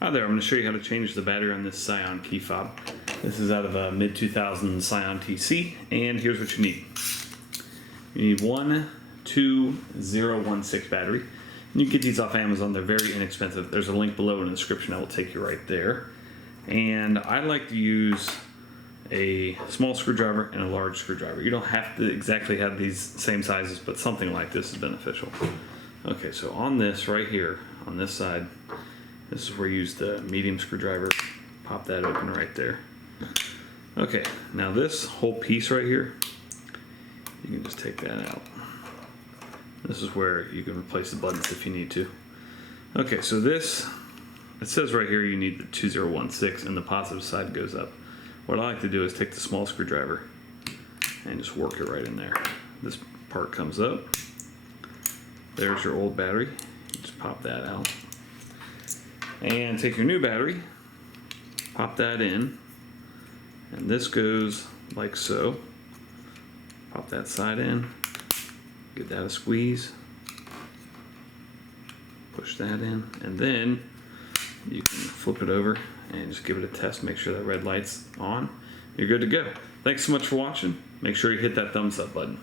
Hi there, I'm going to show you how to change the battery on this Scion key fob. This is out of a mid-2000 Scion TC, and here's what you need. You need one 2016 battery. And you can get these off Amazon, they're very inexpensive. There's a link below in the description that will take you right there. And I like to use a small screwdriver and a large screwdriver. You don't have to exactly have these same sizes, but something like this is beneficial. Okay, so on this right here, on this side, this is where you use the medium screwdriver. Pop that open right there. Okay, now this whole piece right here, you can just take that out. This is where you can replace the buttons if you need to. Okay, so this, it says right here you need the 2016 and the positive side goes up. What I like to do is take the small screwdriver and just work it right in there. This part comes up. There's your old battery. You just pop that out. And take your new battery, pop that in, and this goes like so. Pop that side in, give that a squeeze, push that in, and then you can flip it over and just give it a test, make sure that red light's on. You're good to go. Thanks so much for watching. Make sure you hit that thumbs up button.